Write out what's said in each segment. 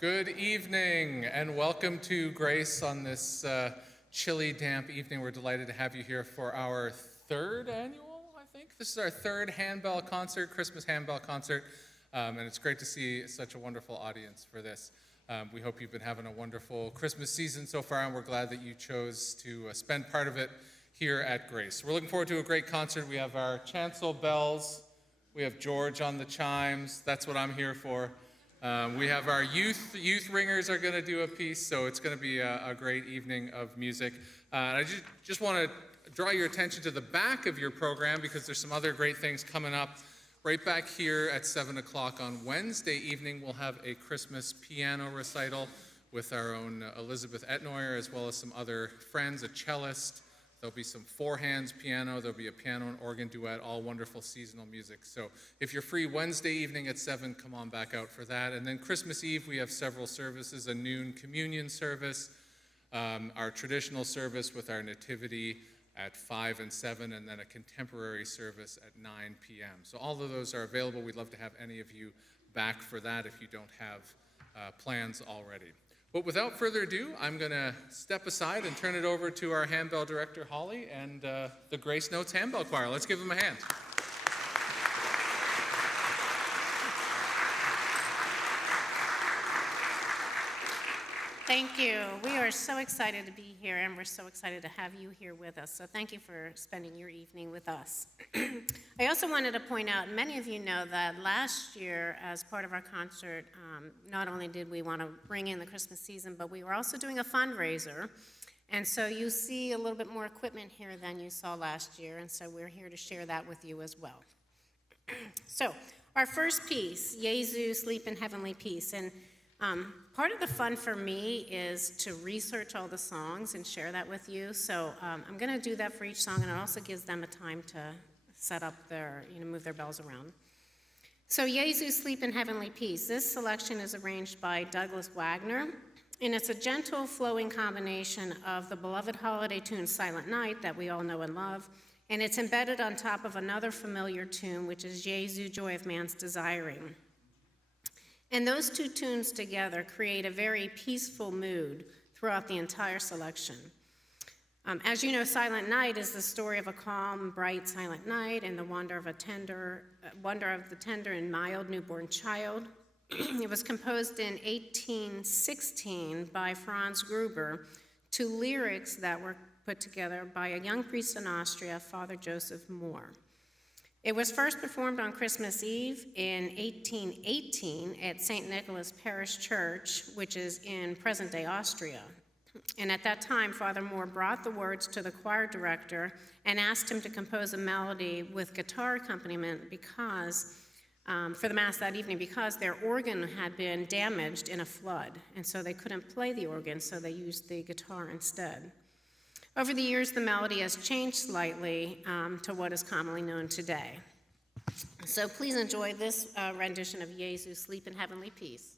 Good evening and welcome to Grace on this chilly, damp evening. We're delighted to have you here for our third annual, I think. This is our third handbell concert, Christmas handbell concert, and it's great to see such a wonderful audience for this. We hope you've been having a wonderful Christmas season so far, and we're glad that you chose to spend part of it here at Grace. We're looking forward to a great concert. We have our chancel bells. We have George on the chimes. That's what I'm here for. We have our youth ringers are going to do a piece, so it's going to be a great evening of music. I just want to draw your attention to the back of your program because there's some other great things coming up. Right back here at 7 o'clock on Wednesday evening, we'll have a Christmas piano recital with our own Elizabeth Etnoyer, as well as some other friends, a cellist. There'll be some four-hands piano. There'll be a piano and organ duet, all wonderful seasonal music. So if you're free Wednesday evening at 7, come on back out for that. And then Christmas Eve, we have several services, a noon communion service, our traditional service with our nativity at 5 and 7, and then a contemporary service at 9 p.m. So all of those are available. We'd love to have any of you back for that if you don't have plans already. But without further ado, I'm going to step aside and turn it over to our handbell director, Holly, and the Grace Notes Handbell Choir. Let's give them a hand. Thank you. We are so excited to be here, and we're so excited to have you here with us. So thank you for spending your evening with us. I also wanted to point out, many of you know that last year, as part of our concert, not only did we want to bring in the Christmas season, but we were also doing a fundraiser. And so you see a little bit more equipment here than you saw last year, and so we're here to share that with you as well. So our first piece, Jesu, Sleep in Heavenly Peace. And part of the fun for me is to research all the songs and share that with you. So I'm going to do that for each song, and it also gives them a time to set up their, move their bells around. So Jesu, Sleep in Heavenly Peace. This selection is arranged by Douglas Wagner, and it's a gentle flowing combination of the beloved holiday tune Silent Night that we all know and love, and it's embedded on top of another familiar tune, which is Jesu, Joy of Man's Desiring. And those two tunes together create a very peaceful mood throughout the entire selection. As you know, Silent Night is the story of a calm, bright, silent night and the wonder of the tender and mild newborn child. It was composed in 1816 by Franz Gruber to lyrics that were put together by a young priest in Austria, Father Joseph Mohr. It was first performed on Christmas Eve in 1818 at St. Nicholas Parish Church, which is in present-day Austria. And at that time, Father Mohr brought the words to the choir director and asked him to compose a melody with guitar accompaniment because, for the Mass that evening, because their organ had been damaged in a flood, and so they couldn't play the organ, so they used the guitar instead. Over the years, the melody has changed slightly to what is commonly known today. So please enjoy this rendition of Jesu, Sleep in Heavenly Peace.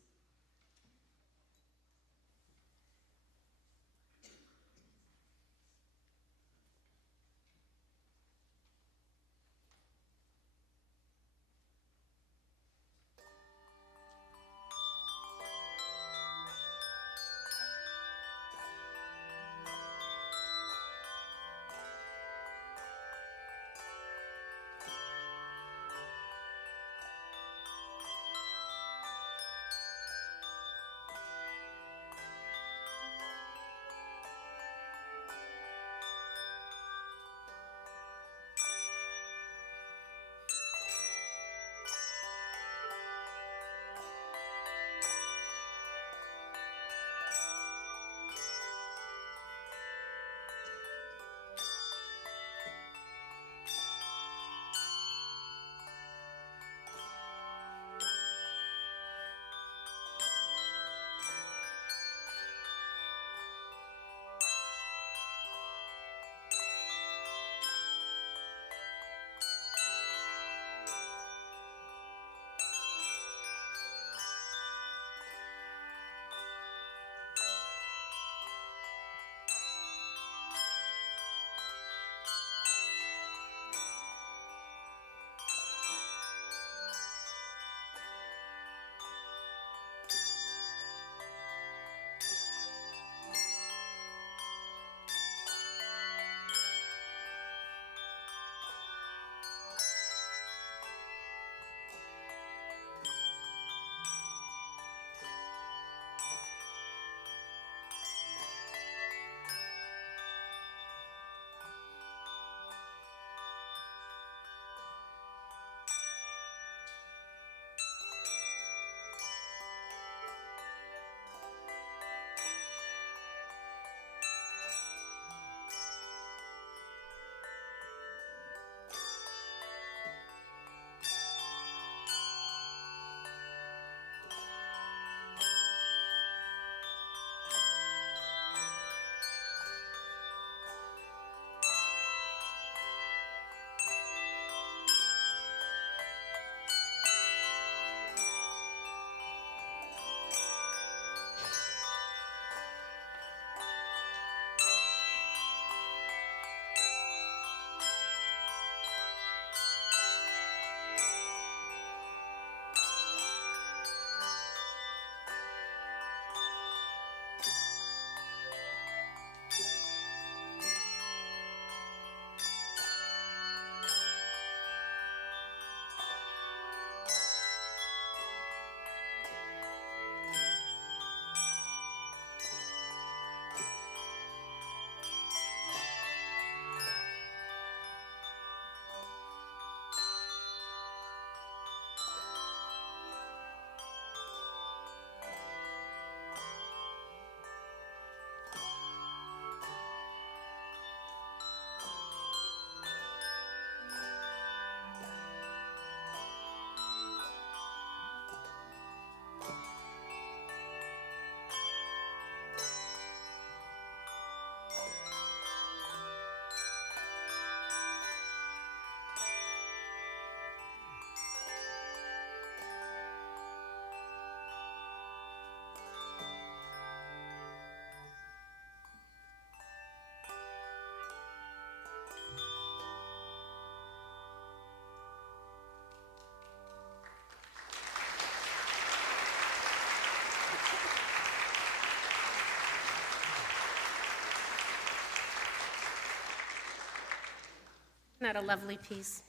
Isn't that a lovely piece?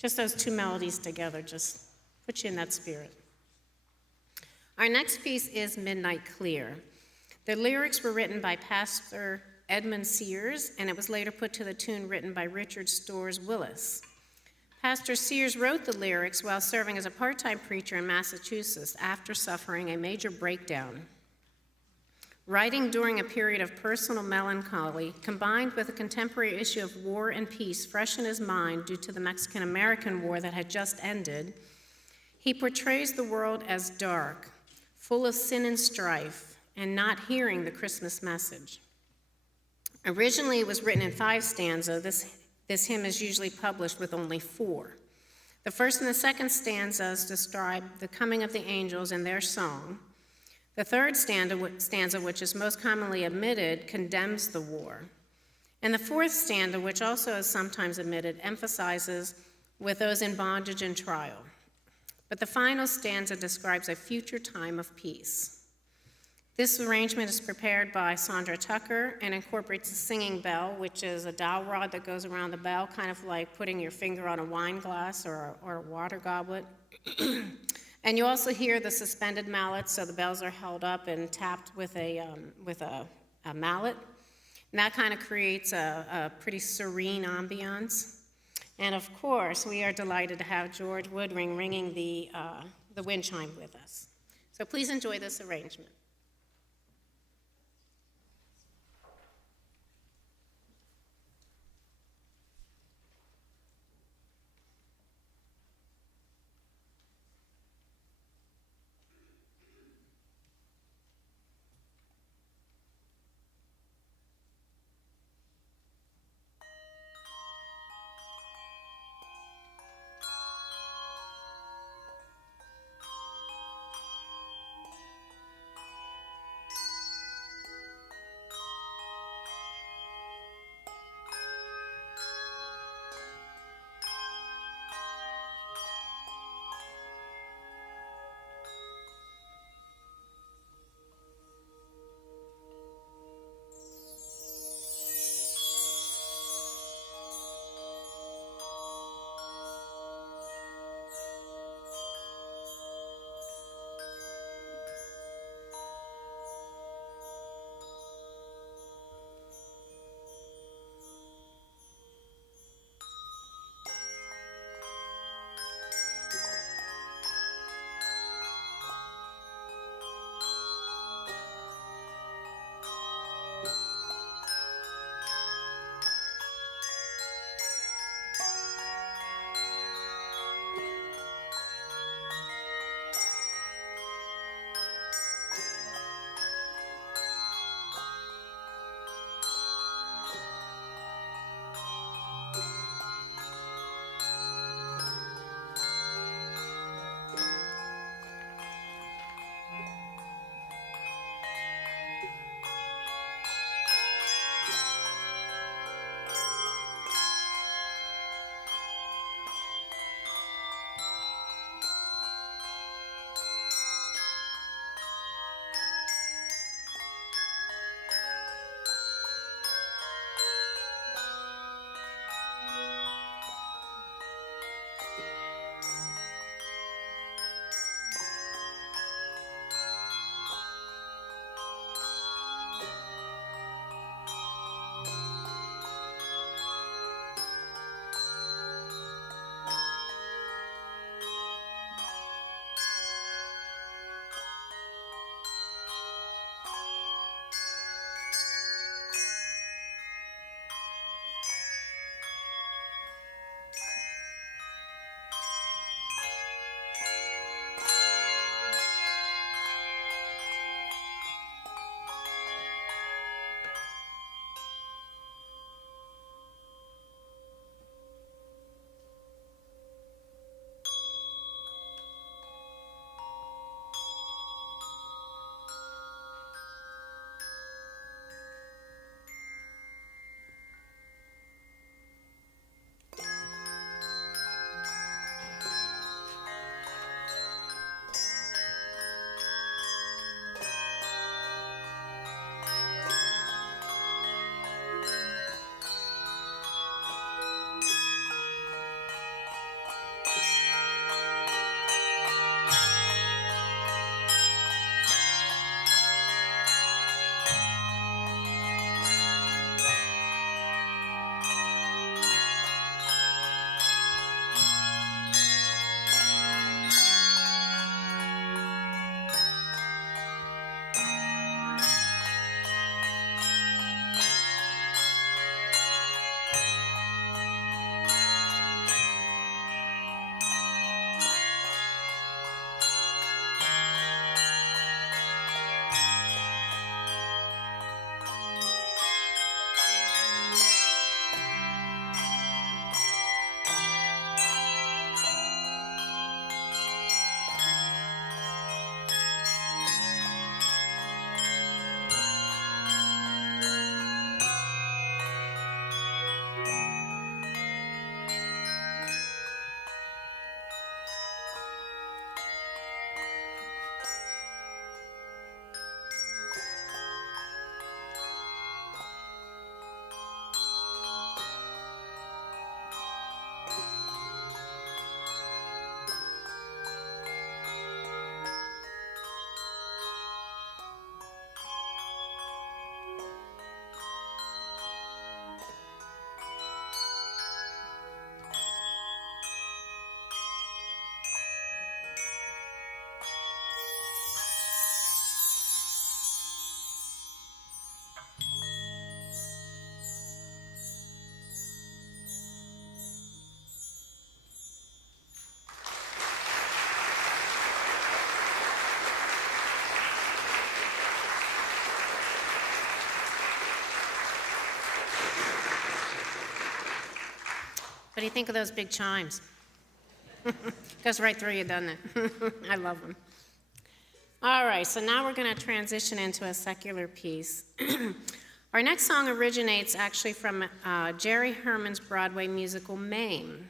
Just those two melodies together just put you in that spirit. Our next piece is Midnight Clear. The lyrics were written by Pastor Edmund Sears, and it was later put to the tune written by Richard Storrs Willis. Pastor Sears wrote the lyrics while serving as a part-time preacher in Massachusetts after suffering a major breakdown. Writing during a period of personal melancholy, combined with a contemporary issue of war and peace fresh in his mind due to the Mexican-American War that had just ended, he portrays the world as dark, full of sin and strife, and not hearing the Christmas message. Originally, it was written in 5 stanzas. This hymn is usually published with only 4. The first and the second stanzas describe the coming of the angels and their song. The third stanza, which is most commonly omitted, condemns the war. And the fourth stanza, which also is sometimes omitted, emphasizes with those in bondage and trial. But the final stanza describes a future time of peace. This arrangement is prepared by Sandra Tucker and incorporates a singing bell, which is a dowel rod that goes around the bell, kind of like putting your finger on a wine glass or a water goblet. And you also hear the suspended mallets, so the bells are held up and tapped with a mallet. And that kind of creates a pretty serene ambiance. And of course, we are delighted to have George Woodring ringing the wind chime with us. So please enjoy this arrangement. What do you think of those big chimes? Goes right through you, doesn't it? I love them. All right, so now we're going to transition into a secular piece. Our next song originates actually from Jerry Herman's Broadway musical Mame.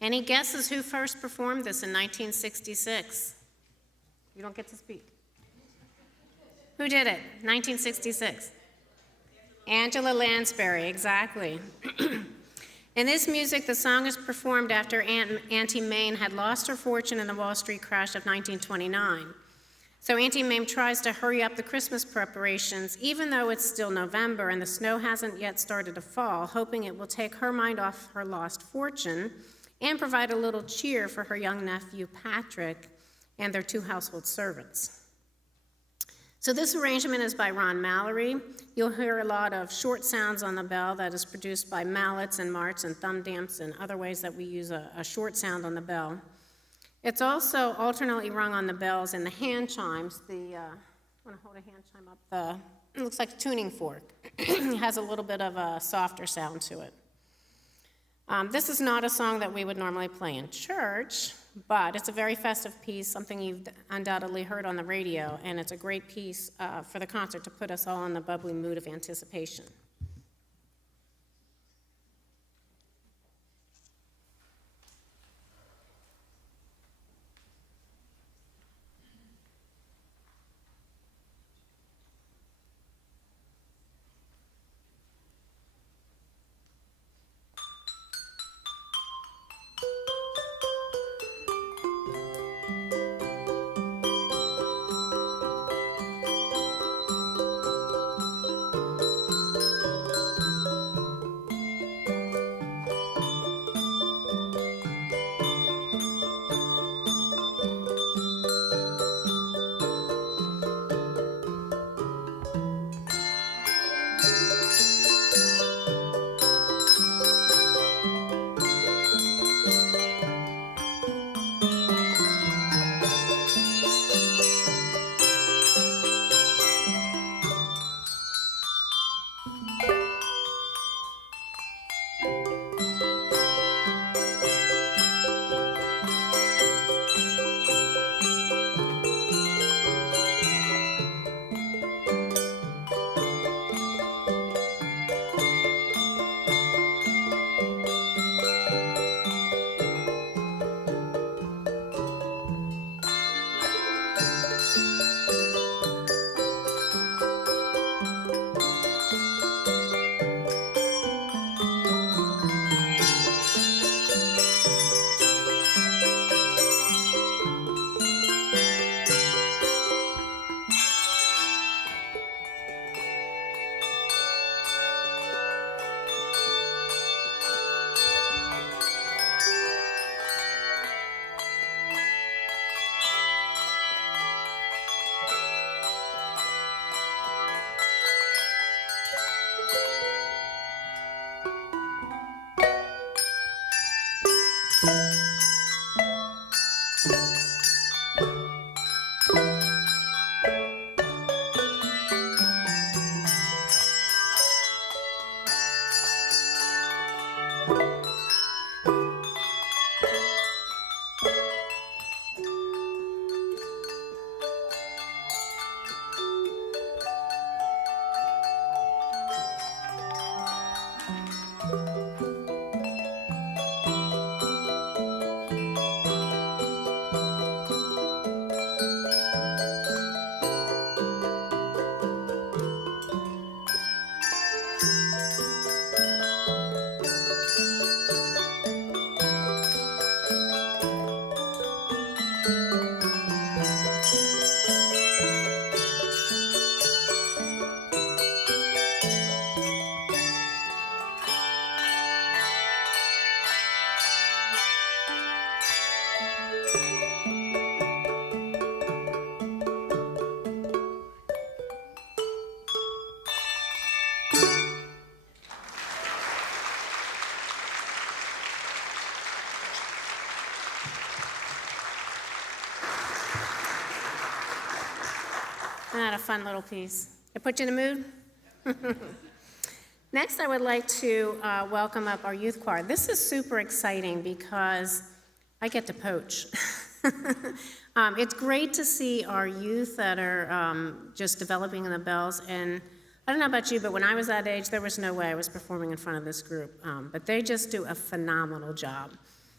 Any guesses who first performed this in 1966? You don't get to speak. Who did it? 1966. Angela Lansbury, exactly. In this music, the song is performed after Auntie M had lost her fortune in the Wall Street crash of 1929. So Auntie M tries to hurry up the Christmas preparations, even though it's still November and the snow hasn't yet started to fall, hoping it will take her mind off her lost fortune and provide a little cheer for her young nephew, Patrick, and their 2 household servants. So this arrangement is by Ron Mallory. You'll hear a lot of short sounds on the bell that is produced by mallets and marks and thumb damps and other ways that we use a short sound on the bell. It's also alternately rung on the bells and the hand chimes. I want to hold a hand chime up. It looks like a tuning fork. It has a little bit of a softer sound to it. This is not a song that we would normally play in church, but it's a very festive piece, something you've undoubtedly heard on the radio, and it's a great piece for the concert to put us all in the bubbly mood of anticipation. Isn't that a fun little piece? It put you in the mood? Next, I would like to welcome up our youth choir. This is super exciting because I get to poach. It's great to see our youth that are just developing in the bells, and I don't know about you, but when I was that age, there was no way I was performing in front of this group, but they just do a phenomenal job.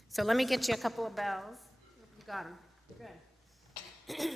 So let me get you a couple of bells. You got them. Good.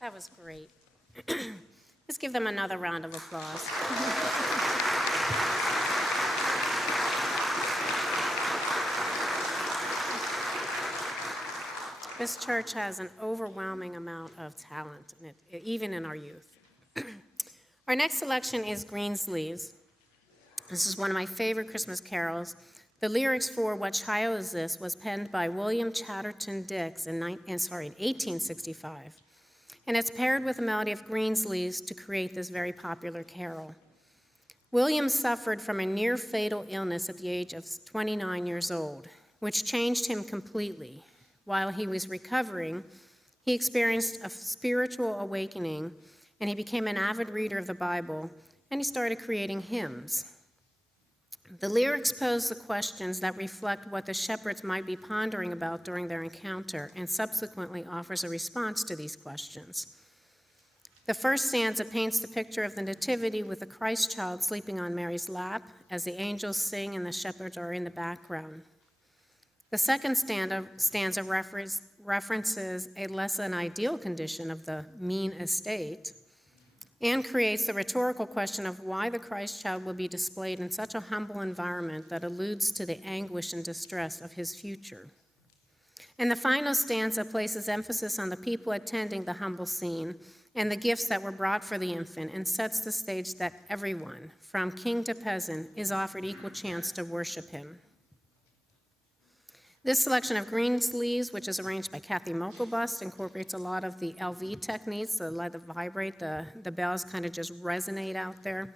That was great. Let's give them another round of applause. This church has an overwhelming amount of talent, even in our youth. Our next selection is Greensleeves. This is one of my favorite Christmas carols. The lyrics for What Child Is This was penned by William Chatterton Dix in 1865. And it's paired with a melody of Greensleeves to create this very popular carol. William suffered from a near-fatal illness at the age of 29 years old, which changed him completely. While he was recovering, he experienced a spiritual awakening, and he became an avid reader of the Bible, and he started creating hymns. The lyrics pose the questions that reflect what the shepherds might be pondering about during their encounter, and subsequently offers a response to these questions. The first stanza paints the picture of the Nativity with the Christ child sleeping on Mary's lap as the angels sing and the shepherds are in the background. The second stanza references a less than ideal condition of the mean estate, and creates the rhetorical question of why the Christ child will be displayed in such a humble environment that alludes to the anguish and distress of his future. And the final stanza places emphasis on the people attending the humble scene and the gifts that were brought for the infant, and sets the stage that everyone, from king to peasant, is offered equal chance to worship him. This selection of Greensleeves, which is arranged by Kathy Mokelbust, incorporates a lot of the LV techniques, the let it vibrate, the bells kind of just resonate out there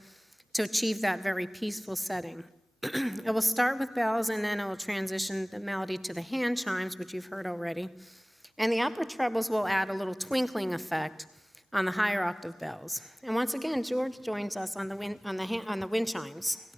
to achieve that very peaceful setting. It will start with bells, and then it will transition the melody to the hand chimes, which you've heard already. And the upper trebles will add a little twinkling effect on the higher octave bells. And once again, George joins us on the wind chimes.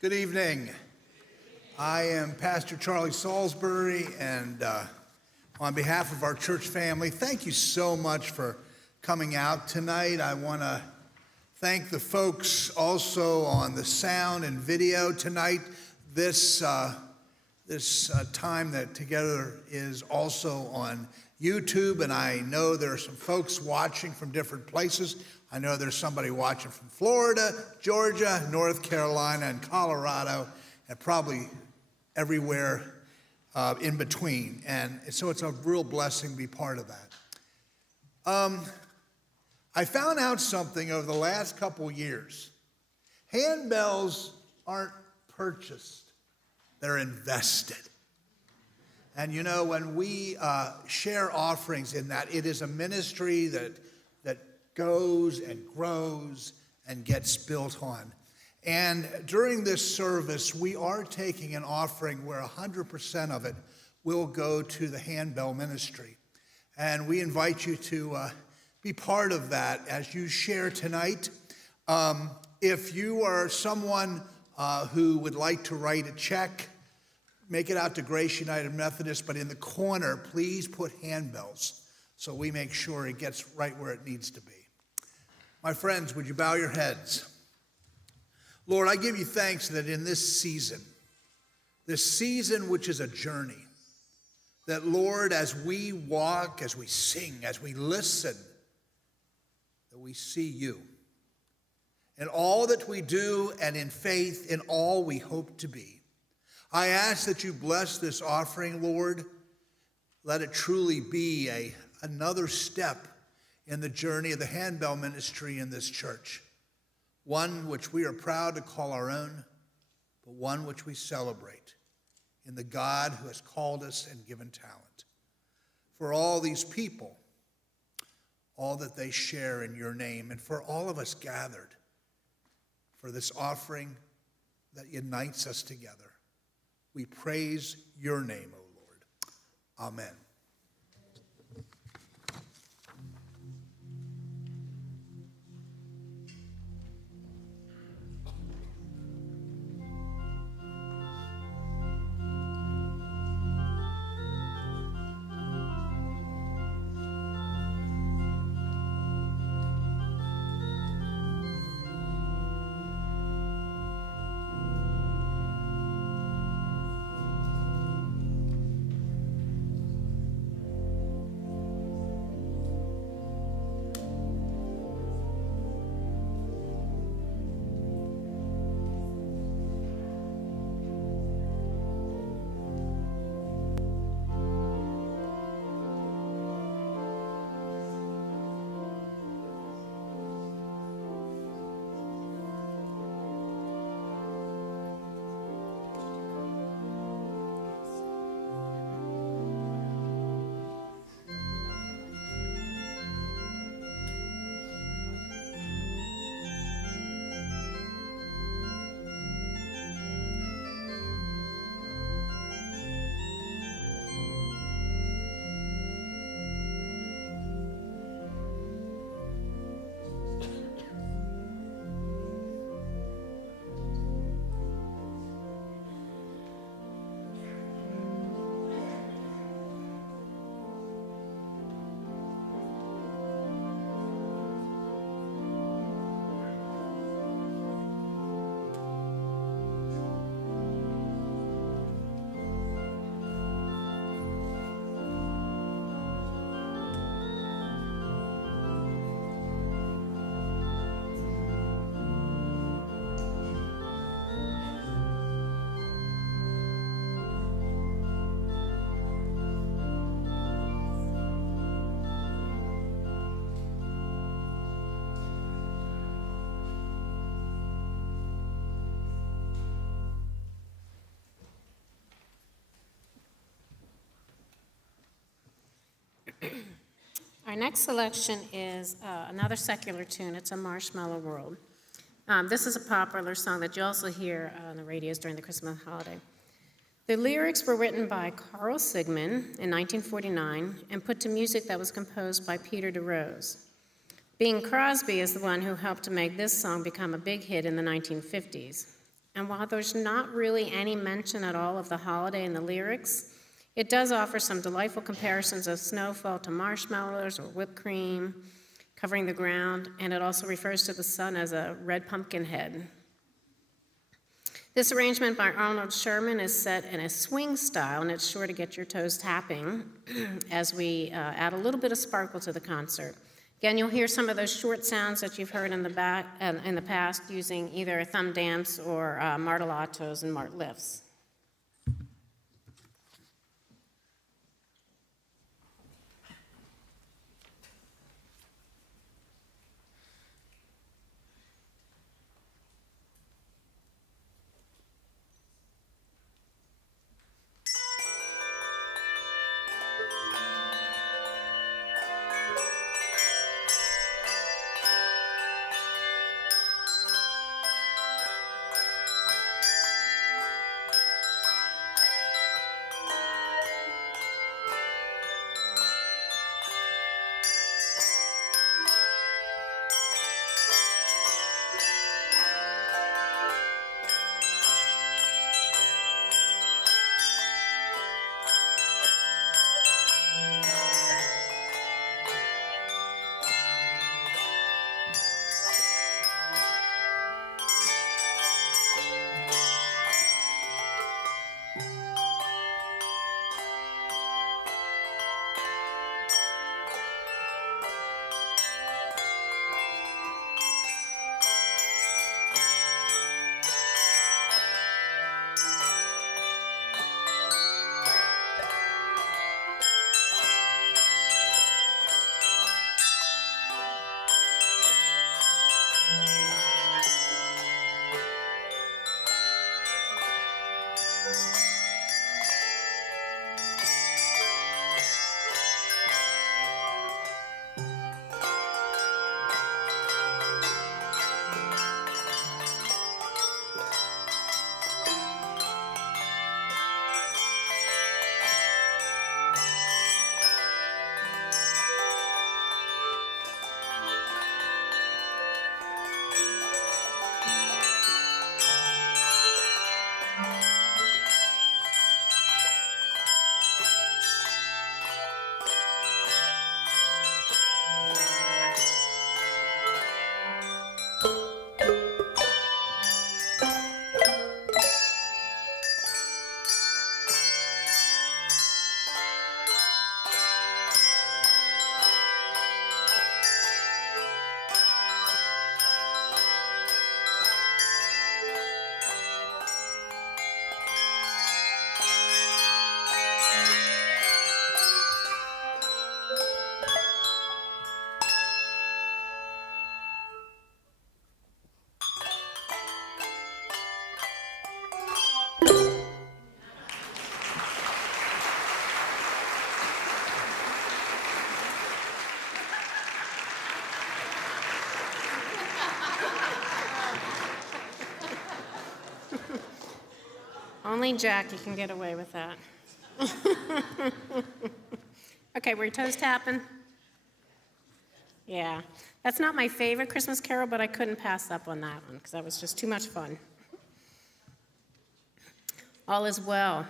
Good evening. I am Pastor Charlie Salisbury, and on behalf of our church family, thank you so much for coming out tonight. I want to thank the folks also on the sound and video tonight. This time that together is also on YouTube, and I know there are some folks watching from different places. I know there's somebody watching from Florida, Georgia, North Carolina, and Colorado, and probably everywhere in between. And so it's a real blessing to be part of that. I found out something over the last couple years. Handbells aren't purchased, they're invested. And you know, when we share offerings in that, it is a ministry that goes and grows and gets built on. And during this service, we are taking an offering where 100% of it will go to the Handbell ministry. And we invite you to be part of that as you share tonight. If you are someone who would like to write a check, make it out to Grace United Methodist, but in the corner, please put Handbells so we make sure it gets right where it needs to be. My friends, would you bow your heads? Lord, I give you thanks that in this season which is a journey, that Lord, as we walk, as we sing, as we listen, that we see you. In all that we do and in faith, in all we hope to be. I ask that you bless this offering, Lord. Let it truly be another step in the journey of the Handbell ministry in this church. One which we are proud to call our own, but one which we celebrate in the God who has called us and given talent. For all these people, all that they share in your name, and for all of us gathered, for this offering that unites us together, we praise your name, O Lord. Amen. Our next selection is another secular tune. It's a Marshmallow World. This is a popular song that you also hear on the radios during the Christmas holiday. The lyrics were written by Carl Sigman in 1949 and put to music that was composed by Peter DeRose. Bing Crosby is the one who helped to make this song become a big hit in the 1950s. And while there's not really any mention at all of the holiday in the lyrics, it does offer some delightful comparisons of snowfall to marshmallows or whipped cream covering the ground, and it also refers to the sun as a red pumpkin head. This arrangement by Arnold Sherman is set in a swing style, and it's sure to get your toes tapping as we add a little bit of sparkle to the concert. Again, you'll hear some of those short sounds that you've heard in the past using either thumb damps or martellatos and mart lifts. Only Jackie can get away with that. Okay, were your toes tapping? Yeah. That's not my favorite Christmas carol, but I couldn't pass up on that one because that was just too much fun. All is well.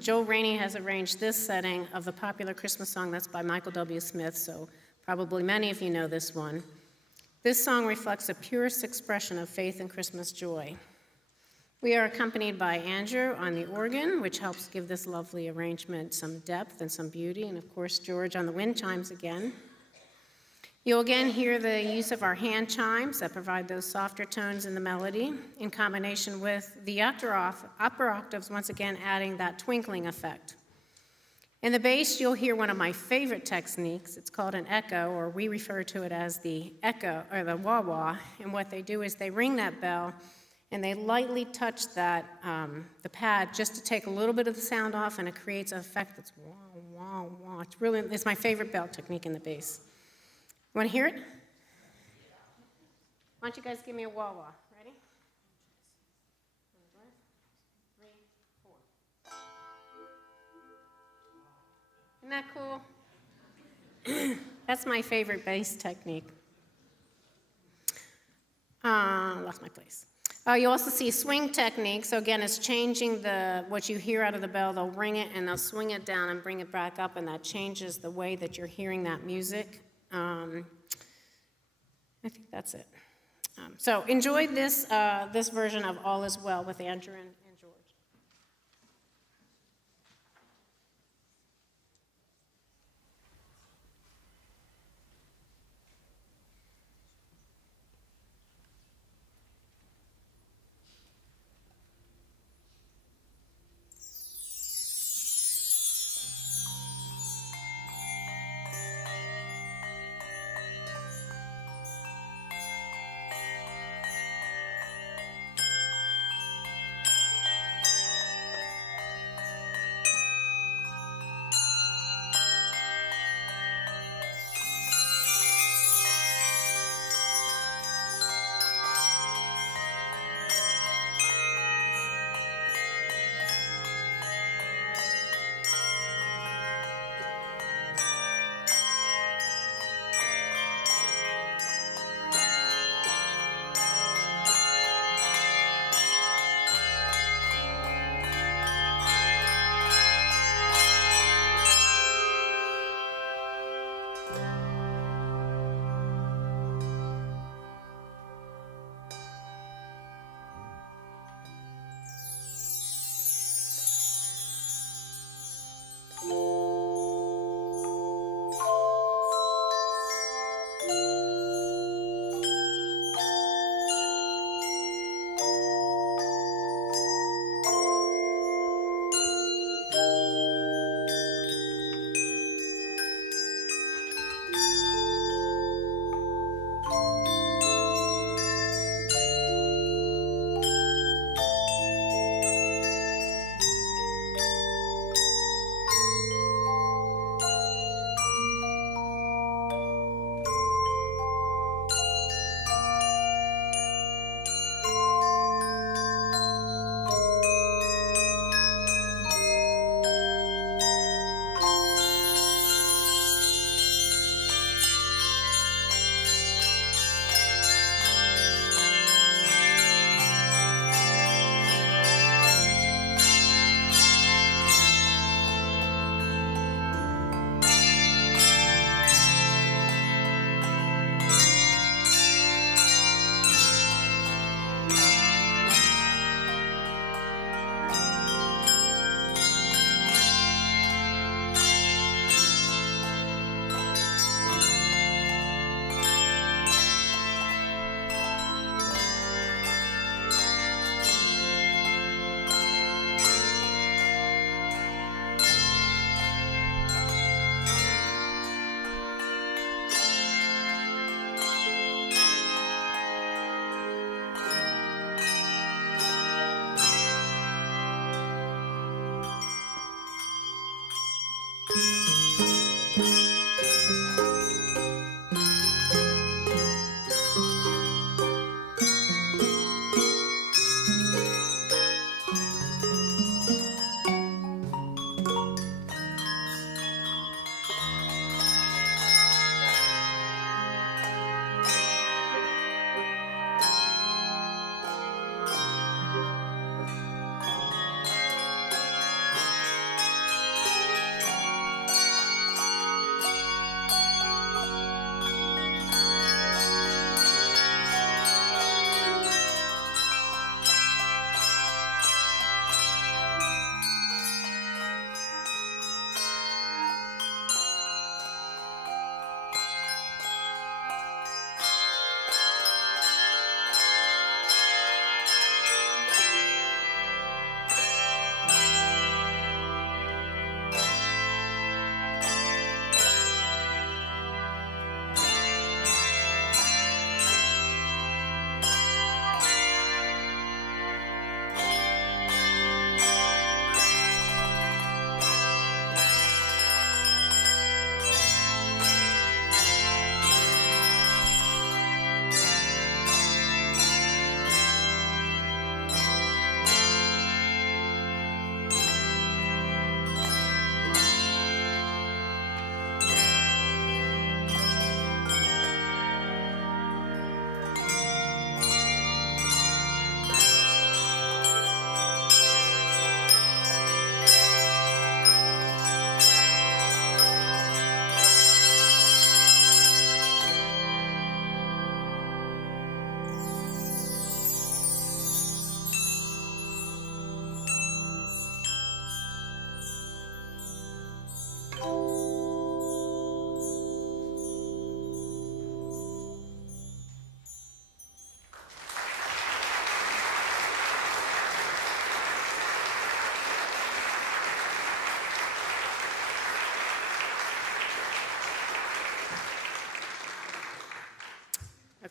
Joe Rainey has arranged this setting of the popular Christmas song that's by Michael W. Smith, so probably many of you know this one. This song reflects the purest expression of faith and Christmas joy. We are accompanied by Andrew on the organ, which helps give this lovely arrangement some depth and some beauty, and of course George on the wind chimes again. You'll again hear the use of our hand chimes that provide those softer tones in the melody, in combination with the upper octaves, once again adding that twinkling effect. In the bass, you'll hear one of my favorite techniques. It's called an echo, or we refer to it as the echo, or the wah-wah, and what they do is they ring that bell, and they lightly touch that, the pad just to take a little bit of the sound off, and it creates an effect that's wah, wah, wah. It's my favorite bell technique in the bass. You want to hear it? Why don't you guys give me a wah-wah? Ready? 1, 2, 3, 4. Isn't that cool? That's my favorite bass technique. Lost my place. You also see swing technique. So again, it's changing what you hear out of the bell. They'll ring it and they'll swing it down and bring it back up, and that changes the way that you're hearing that music. I think that's it. So enjoy this version of All Is Well with Andrew and George.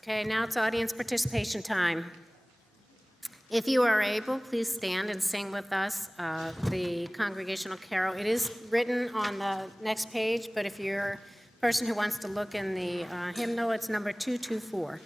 Okay, now it's audience participation time. If you are able, please stand and sing with us the congregational carol. It is written on the next page, but if you're a person who wants to look in the hymnal, it's number 224.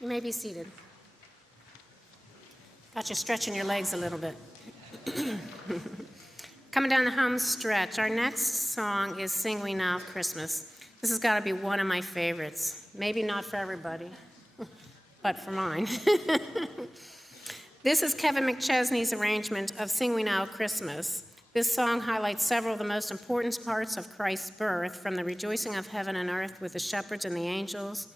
You may be seated. Got you stretching your legs a little bit. Coming down the home stretch, our next song is Sing We Now of Christmas. This has got to be one of my favorites. Maybe not for everybody, but for mine. This is Kevin McChesney's arrangement of Sing We Now of Christmas. This song highlights several of the most important parts of Christ's birth, from the rejoicing of heaven and earth with the shepherds and the angels,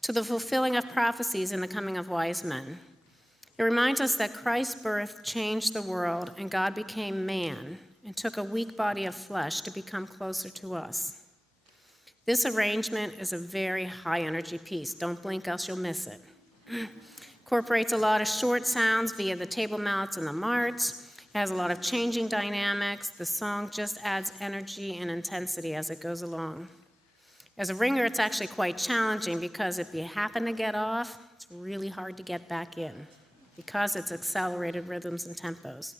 to the fulfilling of prophecies in the coming of wise men. It reminds us that Christ's birth changed the world, and God became man and took a weak body of flesh to become closer to us. This arrangement is a very high-energy piece. Don't blink, else you'll miss it. Incorporates a lot of short sounds via the table mounts and the marts. It has a lot of changing dynamics. The song just adds energy and intensity as it goes along. As a ringer, it's actually quite challenging because if you happen to get off, it's really hard to get back in because it's accelerated rhythms and tempos.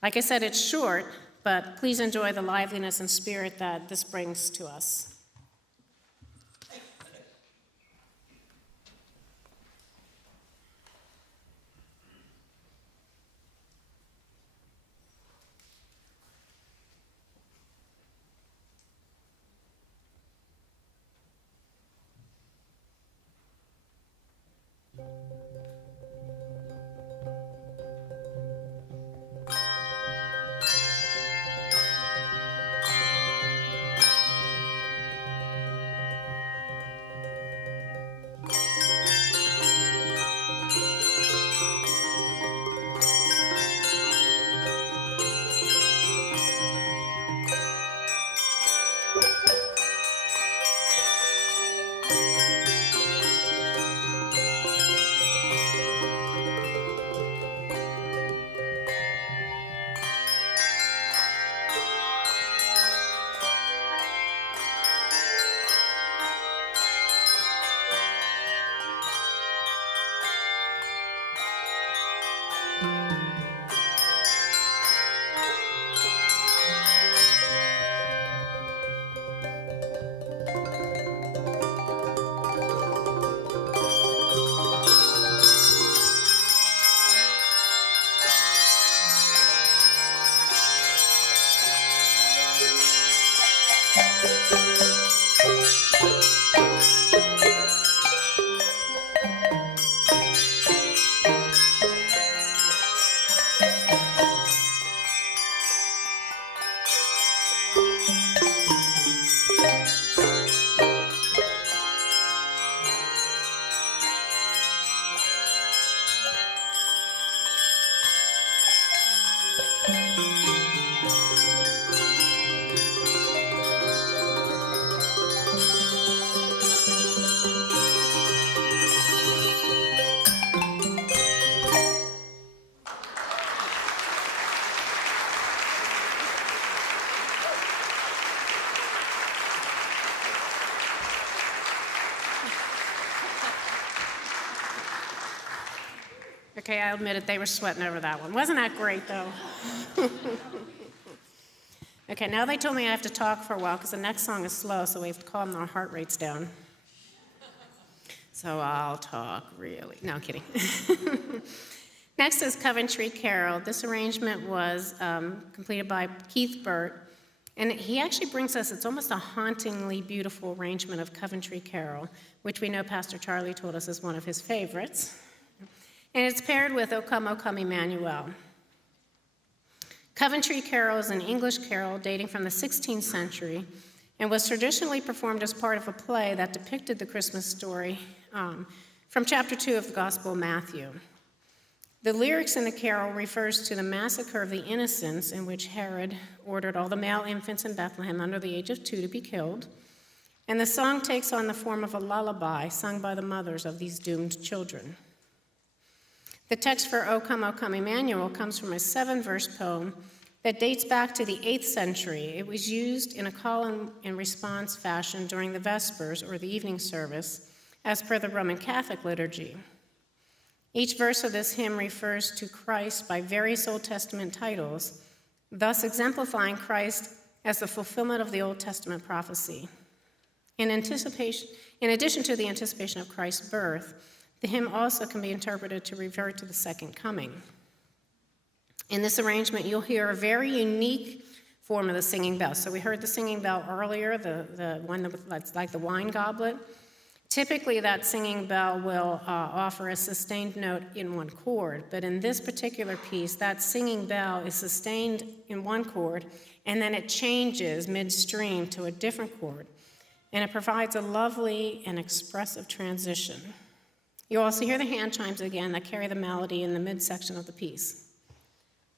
Like I said, it's short, but please enjoy the liveliness and spirit that this brings to us. Okay, I admit it, they were sweating over that one. Wasn't that great, though? Okay, now they told me I have to talk for a while because the next song is slow, so we have to calm our heart rates down. So I'll talk really. No, I'm kidding. Next is Coventry Carol. This arrangement was completed by Keith Burt, and he actually brings us, it's almost a hauntingly beautiful arrangement of Coventry Carol, which we know Pastor Charlie told us is one of his favorites. And it's paired with O Come, Emmanuel. Coventry Carol is an English carol dating from the 16th century and was traditionally performed as part of a play that depicted the Christmas story from chapter 2 of the Gospel of Matthew. The lyrics in the carol refers to the massacre of the innocents in which Herod ordered all the male infants in Bethlehem under the age of 2 to be killed, and the song takes on the form of a lullaby sung by the mothers of these doomed children. The text for O Come, Emmanuel comes from a 7-verse poem that dates back to the 8th century. It was used in a call and response fashion during the Vespers or the evening service, as per the Roman Catholic liturgy. Each verse of this hymn refers to Christ by various Old Testament titles, thus exemplifying Christ as the fulfillment of the Old Testament prophecy. In addition to the anticipation of Christ's birth, the hymn also can be interpreted to refer to the second coming. In this arrangement, you'll hear a very unique form of the singing bell. So we heard the singing bell earlier, the one that's like the wine goblet. Typically, that singing bell will offer a sustained note in one chord, but in this particular piece, that singing bell is sustained in one chord, and then it changes midstream to a different chord, and it provides a lovely and expressive transition. You also hear the hand chimes again that carry the melody in the midsection of the piece.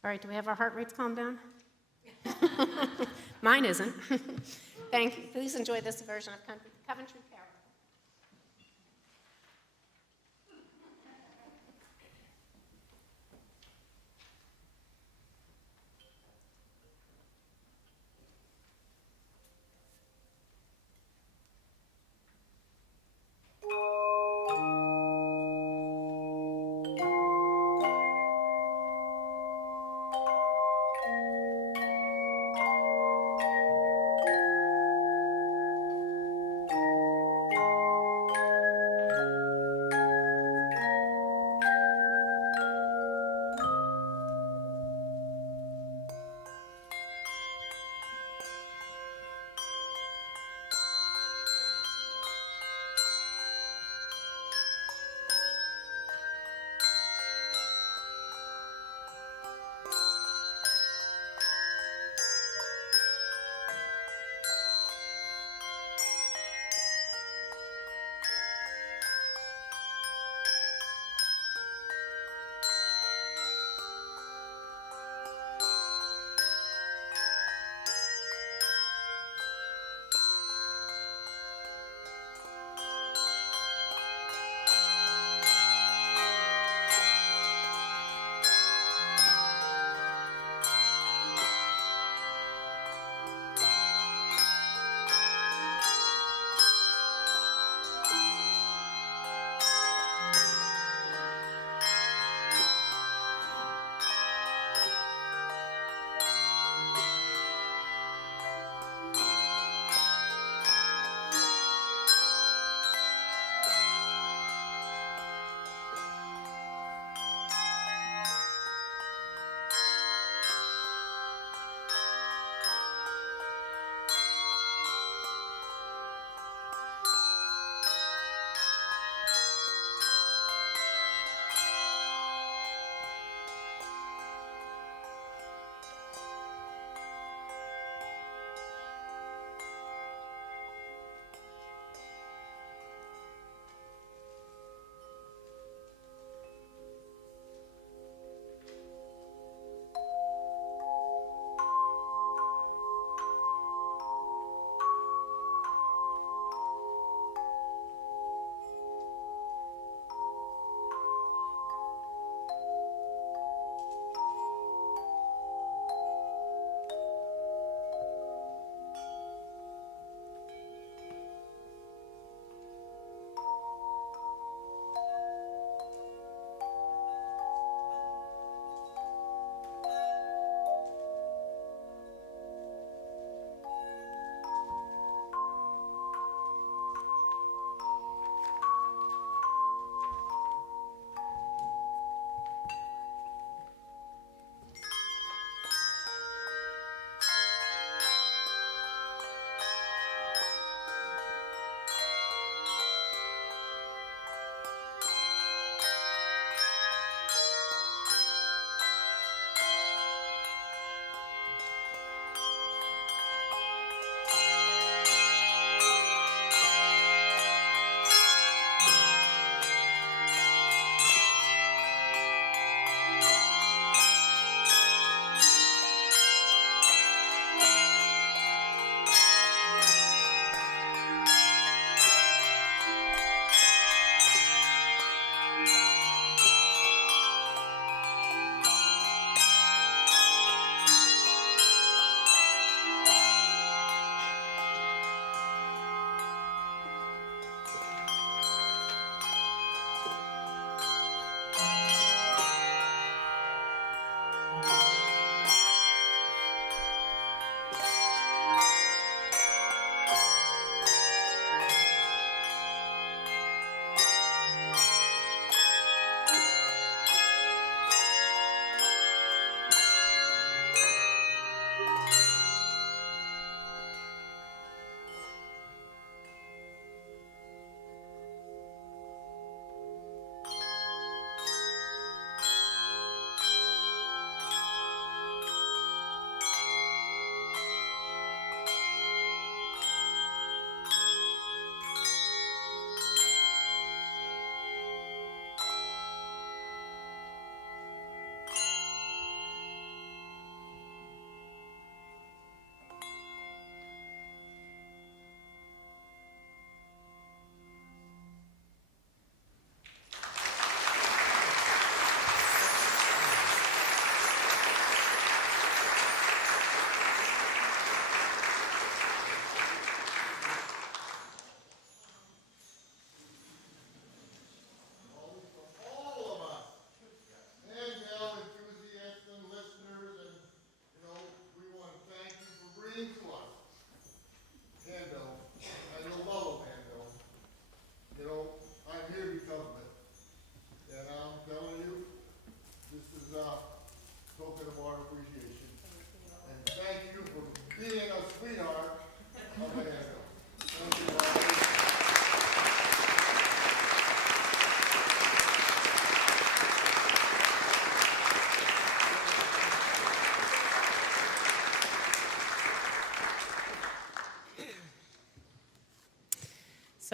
All right, do we have our heart rates calmed down? Mine isn't. Thank you. Please enjoy this version of Coventry Carol.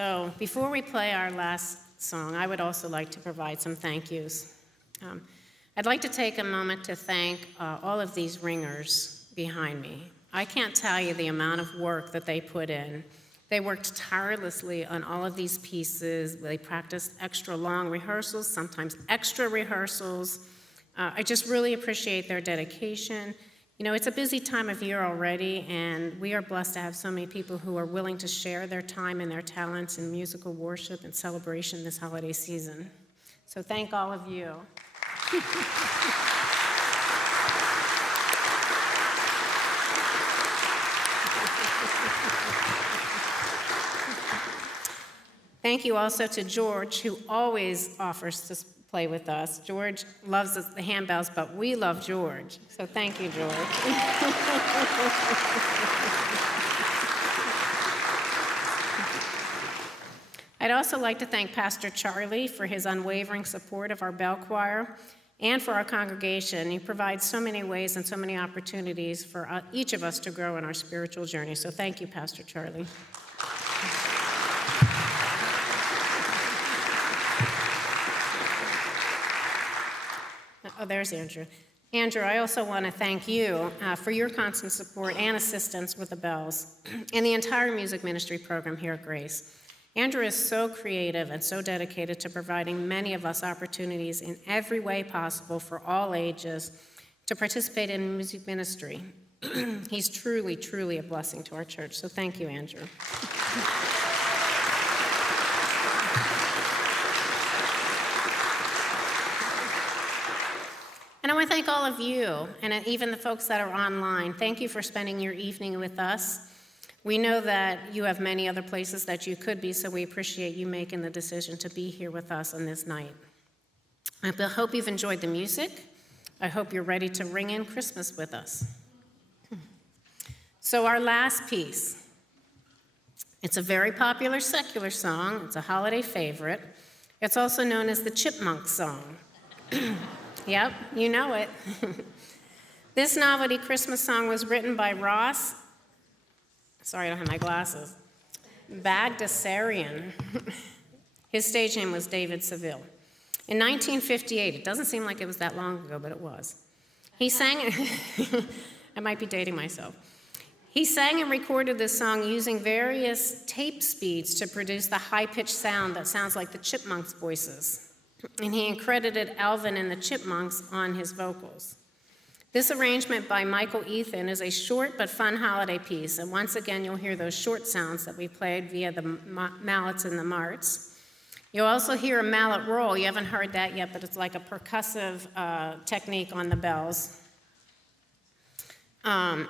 So before we play our last song, I would also like to provide some thank yous. I'd like to take a moment to thank all of these ringers behind me. I can't tell you the amount of work that they put in. They worked tirelessly on all of these pieces. They practiced extra long rehearsals, sometimes extra rehearsals. I just really appreciate their dedication. You know, it's a busy time of year already, and we are blessed to have so many people who are willing to share their time and their talents in musical worship and celebration this holiday season. So thank all of you. Thank you also to George, who always offers to play with us. George loves the handbells, but we love George. So thank you, George. I'd also like to thank Pastor Charlie for his unwavering support of our bell choir and for our congregation. He provides so many ways and so many opportunities for each of us to grow in our spiritual journey. So thank you, Pastor Charlie. Oh, there's Andrew. Andrew, I also want to thank you for your constant support and assistance with the bells and the entire music ministry program here at Grace. Andrew is so creative and so dedicated to providing many of us opportunities in every way possible for all ages to participate in music ministry. He's truly, truly a blessing to our church, so thank you, Andrew. And I want to thank all of you, and even the folks that are online. Thank you for spending your evening with us. We know that you have many other places that you could be, so we appreciate you making the decision to be here with us on this night. I hope you've enjoyed the music. I hope you're ready to ring in Christmas with us. So our last piece, it's a very popular secular song. It's a holiday favorite. It's also known as the Chipmunk song. Yep, you know it. This novelty Christmas song was written by Ross, sorry, I don't have my glasses, Bagdasarian. His stage name was David Seville. In 1958, it doesn't seem like it was that long ago, but it was. He sang, I might be dating myself. He sang and recorded this song using various tape speeds to produce the high-pitched sound that sounds like the Chipmunks' voices. And he credited Alvin and the Chipmunks on his vocals. This arrangement by Michael Ethan is a short but fun holiday piece, and once again you'll hear those short sounds that we played via the mallets and the marts. You'll also hear a mallet roll. You haven't heard that yet, but it's like a percussive technique on the bells. And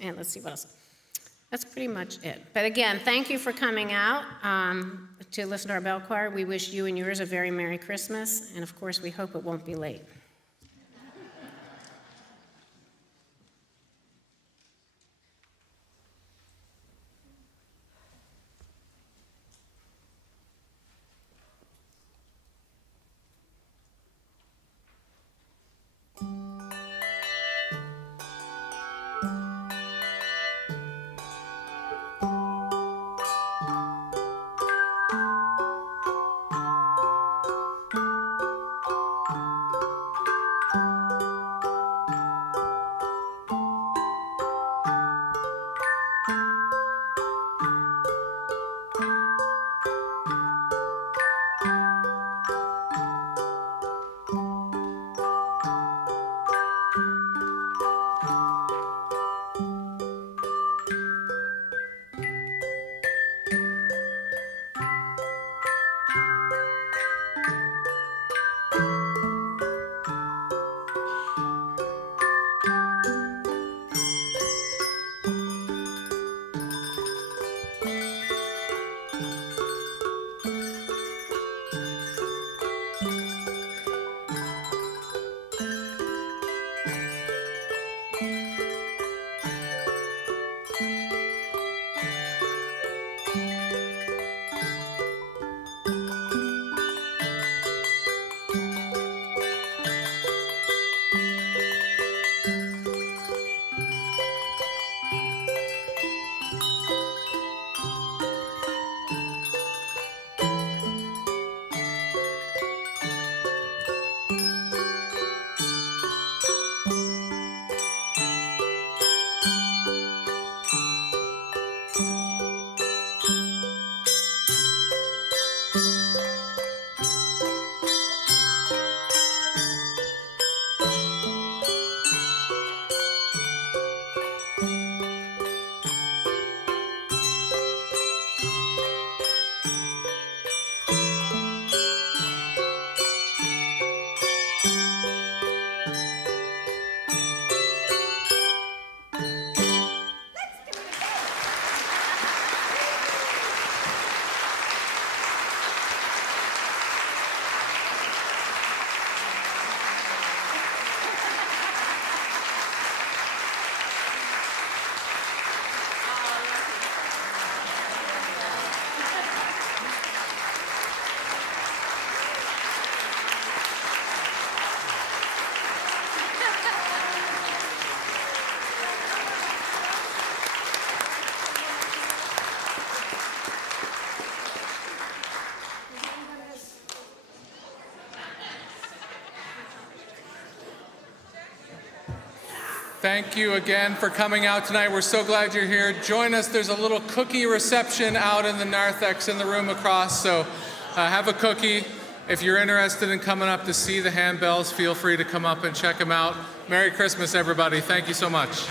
let's see what else. That's pretty much it. But again, thank you for coming out to listen to our bell choir. We wish you and yours a very Merry Christmas, and of course, we hope it won't be late. Thank you again for coming out tonight. We're so glad you're here. Join us. There's a little cookie reception out in the narthex in the room across, so have a cookie. If you're interested in coming up to see the Handbells, feel free to come up and check them out. Merry Christmas, everybody. Thank you so much.